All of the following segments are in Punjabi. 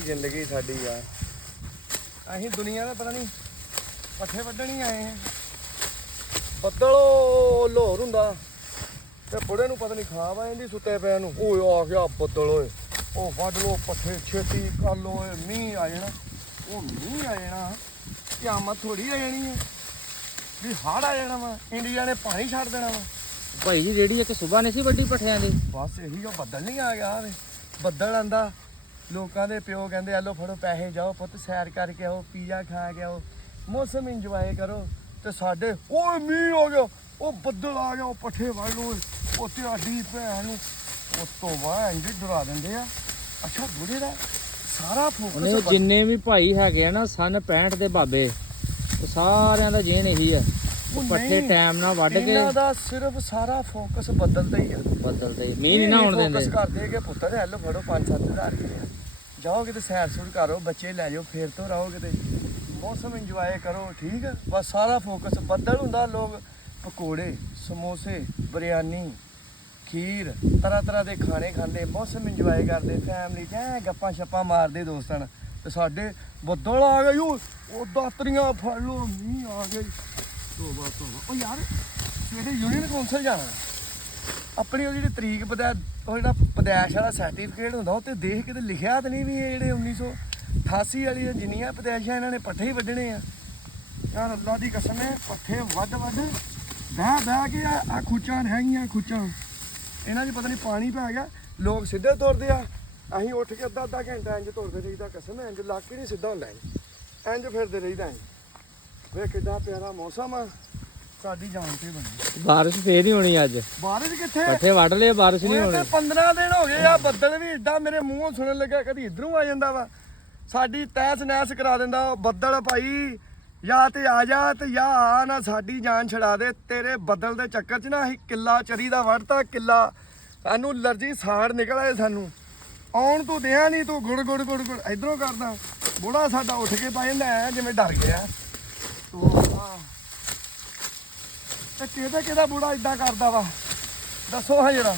ਕੀ ਜ਼ਿੰਦਗੀ ਸਾਡੀ ਯਾਰ। ਅਸੀਂ ਦੁਨੀਆ ਦਾ ਪਤਾ ਨਹੀਂ ਪੱਠੇ ਵੱਢਣ ਹੀ ਆਏ ਹਾਂ। ਬੱਦਲ ਲਾਹੌਰ ਹੁੰਦਾ ਤੇ ਬੁੜੇ ਨੂੰ ਪਤਾ ਨਹੀਂ ਖਾ ਵਾ ਜਾਂਦੀ ਸੁੱਤੇ ਪਿਆ ਨੂੰ। ਓਏ ਆ ਗਿਆ ਬੱਦਲ, ਓਏ ਉਹ ਵੱਢ ਲੋ ਪੱਠੇ ਛੇਤੀ ਕਰ ਲੋ, ਓਏ ਮੀਂਹ ਆ ਜਾਣਾ। ਉਹ ਮੀਂਹ ਆ ਜਾਣਾ ਕਿਆਮਤ ਥੋੜੀ ਆ ਜਾਣੀ ਹੈ ਵੀ ਹੜ੍ਹ ਆ ਜਾਣਾ ਵਾ, ਇੰਡੀਆ ਨੇ ਪਾਣੀ ਛੱਡ ਦੇਣਾ ਵਾ। ਭਾਈ ਜੀ ਜਿਹੜੀ ਇੱਕ ਸੁਬਾਹ ਨਹੀਂ ਸੀ ਵੱਡੀ ਪੱਠਿਆਂ ਦੀ, ਬਸ ਇਹੀ ਉਹ ਬੱਦਲ ਨਹੀਂ ਆ ਗਿਆ। ਬੱਦਲ ਆਂਦਾ, ਲੋਕਾਂ ਦੇ ਪਿਓ ਕਹਿੰਦੇ ਆ ਲੋ ਫੜੋ ਪੈਸੇ, ਜਾਓ ਪੁੱਤ ਸੈਰ ਕਰਕੇ ਆਓ, ਪੀਜ਼ਾ ਖਾ ਕੇ ਆਓ, ਮੌਸਮ ਇੰਜੋਏ ਕਰੋ। ਤੇ ਸਾਡੇ ਓਏ ਮੀਂਹ ਆ ਗਿਆ, ਉਹ ਬੱਦਲ ਆ ਗਿਆ, ਉਹ ਪੱਠੇ ਵੱਢ ਲੋ, ਉਹ ਤੁਹਾਡੀ ਭੈਣ ਨੂੰ ਉਸ ਤੋਂ ਬਾਅਦ ਇੰਜ ਡਰਾ ਦਿੰਦੇ ਆ। ਅੱਛਾ ਬੁੜੇ ਦਾ ਸਾਰਾ ਫੋਕਸ ਜਿੰਨੇ ਵੀ ਭਾਈ ਹੈਗੇ ਆ ਨਾ ਸਨ 65 ਦੇ ਬਾਬੇ, ਉਹ ਸਾਰਿਆਂ ਦਾ ਜੇਨ ਇਹੀ ਆ, ਪੱਠੇ ਟਾਈਮ ਨਾਲ ਵੱਢ ਕੇ। ਇਹਨਾਂ ਦਾ ਸਿਰਫ ਸਾਰਾ ਫੋਕਸ ਬੱਦਲ ਤੇ ਹੀ ਆ, ਬੱਦਲ ਤੇ। ਮੀਂਹ ਨਹੀਂ ਨਾ ਹੋਣ ਦਿੰਦੇ। ਫੋਕਸ ਕਰਦੇ ਕਿ ਪੁੱਤਰ ਹੈਲੋ ਫੜੋ 5-7 ਹਜ਼ਾਰ ਰੁਪਏ, ਜਾਓ ਕਿਤੇ ਸੈਰ ਸੂਰ ਕਰੋ, ਬੱਚੇ ਲੈ ਜਾਓ, ਫੇਰ ਤੋਂ ਰਹੋ ਕਿਤੇ, ਮੌਸਮ ਇੰਜੋਏ ਕਰੋ। ਠੀਕ ਆ, ਬਸ ਸਾਰਾ ਫੋਕਸ ਬੱਦਲ ਹੁੰਦਾ। ਲੋਕ ਪਕੌੜੇ, ਸਮੋਸੇ, ਬਿਰਿਆਨੀ, ਖੀਰ, ਤਰ੍ਹਾਂ ਤਰ੍ਹਾਂ ਦੇ ਖਾਣੇ ਖਾਂਦੇ, ਮੌਸਮ ਇੰਜੋਏ ਕਰਦੇ, ਫੈਮਲੀ 'ਚ ਗੱਪਾਂ ਛੱਪਾਂ ਮਾਰਦੇ ਦੋਸਤਾਂ ਨਾਲ। ਤੇ ਸਾਡੇ ਬੱਦਲ ਆ ਗਏ, ਉਹ ਦਾਤਰੀਆਂ ਫੜ ਲਓ, ਮੀਂਹ ਆ ਗਏ। ਤੋਬਾ ਤੋਬਾ। ਉਹ ਯਾਰ ਸਵੇਰੇ ਯੂਨੀਅਨ ਕੌਂਸਲ ਜਾਣਾ, ਆਪਣੀ ਉਹ ਜਿਹੜੀ ਤਰੀਕ ਉਹ ਜਿਹੜਾ ਪਦੈਸ਼ ਵਾਲਾ ਸਰਟੀਫਿਕੇਟ ਹੁੰਦਾ ਉਹ ਤੇ ਦੇਖ ਕੇ ਤੇ ਲਿਖਿਆ ਤਾਂ ਨਹੀਂ ਵੀ ਇਹ ਜਿਹੜੇ 1988 ਵਾਲੀ ਜਿੰਨੀਆਂ ਪਦੈਸ਼ਾਂ ਇਹਨਾਂ ਨੇ ਪੱਠੇ ਹੀ ਵੱਢਣੇ ਆ। ਯਾਰ ਅੱਲਾ ਦੀ ਕਸਮ ਹੈ, ਪੱਠੇ ਵੱਢ ਬਹਿ ਕੇ ਆ ਖੂਚਾਂ ਹੈਗੀਆਂ, ਖੂਚਾਂ ਇਹਨਾਂ 'ਚ ਪਤਾ ਨਹੀਂ ਪਾਣੀ ਪੈ ਗਿਆ। ਲੋਕ ਸਿੱਧੇ ਤੁਰਦੇ ਆ, ਅਸੀਂ ਉੱਠ ਕੇ ਅੱਧਾ ਘੰਟਾ ਇੰਜ ਤੁਰਦੇ ਰਹੀਦਾ। ਕਸਮ ਇੰਜ ਲੱਗ ਕੇ ਨਹੀਂ ਸਿੱਧਾ ਹੁੰਦਾ, ਇੰਜ ਫਿਰਦੇ ਰਹੀਦਾ। ਵੇ ਕਿੱਡਾ ਪਿਆਰਾ ਮੌਸਮ ਆ, ਸਾਡੀ ਜਾਨ ਤੇ ਬਣੀ। ਬਾਰਿਸ਼ ਫੇਰ ਹੀ ਹੋਣੀ ਅੱਜ। ਬਾਰਿਸ਼ ਕਿੱਥੇ, ਪੱਠੇ ਵੱਢ ਲਏ, ਬਾਰਿਸ਼ ਨਹੀਂ ਹੋਣੀ। 15 ਦਿਨ ਹੋ ਗਏ ਆ, ਬੱਦਲ ਵੀ ਏਡਾ ਮੇਰੇ ਮੂੰਹੋਂ ਸੁਣਨ ਲੱਗਾ, ਕਦੀ ਇਧਰੋਂ ਆ ਜਾਂਦਾ ਵਾ, ਸਾਡੀ ਤਹਿਸ ਨਹਿਸ ਕਰਾ ਦਿੰਦਾ ਉਹ ਬੱਦਲ। ਭਾਈ ਜਾਂ ਤੇ ਆ ਜਾ ਤੇ ਜਾਂ ਆ ਨਾ, ਸਾਡੀ ਜਾਨ ਛਡਾ ਦੇ। ਤੇਰੇ ਬੱਦਲ ਦੇ ਚੱਕਰ 'ਚ ਨਾ ਅਸੀਂ ਕਿੱਲਾ ਚਰੀ ਦਾ ਵੜਤਾ, ਕਿੱਲਾ ਸਾਨੂੰ ਅਲਰਜੀ ਸਾੜ ਨਿਕਲ ਆਏ ਸਾਨੂੰ। ਆਉਣ ਤੂੰ ਦਿਆ ਨਹੀਂ, ਤੂੰ ਗੁੜ ਗੁੜ ਗੁੜ ਗੁੜ ਇਧਰੋਂ ਕਰਦਾ। ਬੁੜਾ ਸਾਡਾ ਉੱਠ ਕੇ ਪੈ ਜਾਂਦਾ ਐ ਜਿਵੇਂ ਡਰ ਗਿਆ। ਤੇ ਕਿਹਦਾ ਬੁੜਾ ਇਦਾਂ ਕਰਦਾ ਵਾ, ਦੱਸੋ ਹਾਂ ਜਰਾ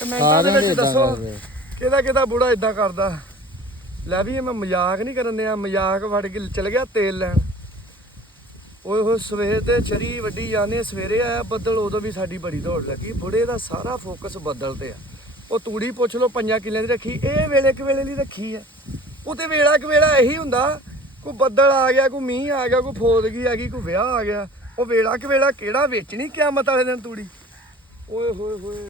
ਕਮੈਂਟਾਂ ਦੇ ਵਿੱਚ ਦੱਸੋ ਕਿਹਦਾ ਬੁੜਾ ਇਦਾਂ ਕਰਦਾ। ਲੈ ਵੀ ਮੈਂ ਮਜ਼ਾਕ ਨਹੀਂ ਕਰਨ ਡਿਆ, ਮਜ਼ਾਕ ਵੜ ਕੇ ਚਲ ਗਿਆ ਤੇਲ ਲੈਣ। ਉਹ ਸਵੇਰ ਤੇ ਚਰੀ ਵੱਡੀ ਜਾਂਦੇ, ਸਵੇਰੇ ਆਇਆ ਬੱਦਲ, ਉਦੋਂ ਵੀ ਸਾਡੀ ਬੜੀ ਦੌੜ ਲੱਗੀ। ਬੁੜੇ ਦਾ ਸਾਰਾ ਫੋਕਸ ਬੱਦਲ ਤੇ ਆ। ਉਹ ਤੂੜੀ ਪੁੱਛ ਲਓ 5 ਕਿੱਲਿਆਂ ਦੀ ਰੱਖੀ, ਇਹ ਵੇਲੇ ਕੁ ਵੇਲੇ ਲਈ ਰੱਖੀ ਆ। ਉਹ ਤੇ ਵੇਲਾ ਕੁ ਵੇਲਾ ਇਹੀ ਹੁੰਦਾ, ਕੋਈ ਬੱਦਲ ਆ ਗਿਆ, ਕੋਈ ਮੀਂਹ ਆ ਗਿਆ, ਕੋਈ ਫੋਦਗੀ ਆ ਗਈ, ਕੋਈ ਵਿਆਹ ਆ ਗਿਆ। ਉਹ ਵੇਲਾ ਕੁ ਵੇਲਾ ਕਿਹੜਾ ਵੇਚਣੀ ਕਿਆਮਤ ਵਾਲੇ ਦਿਨ ਤੂੜੀ। ਓਏ ਹੋਏ ਹੋਏ।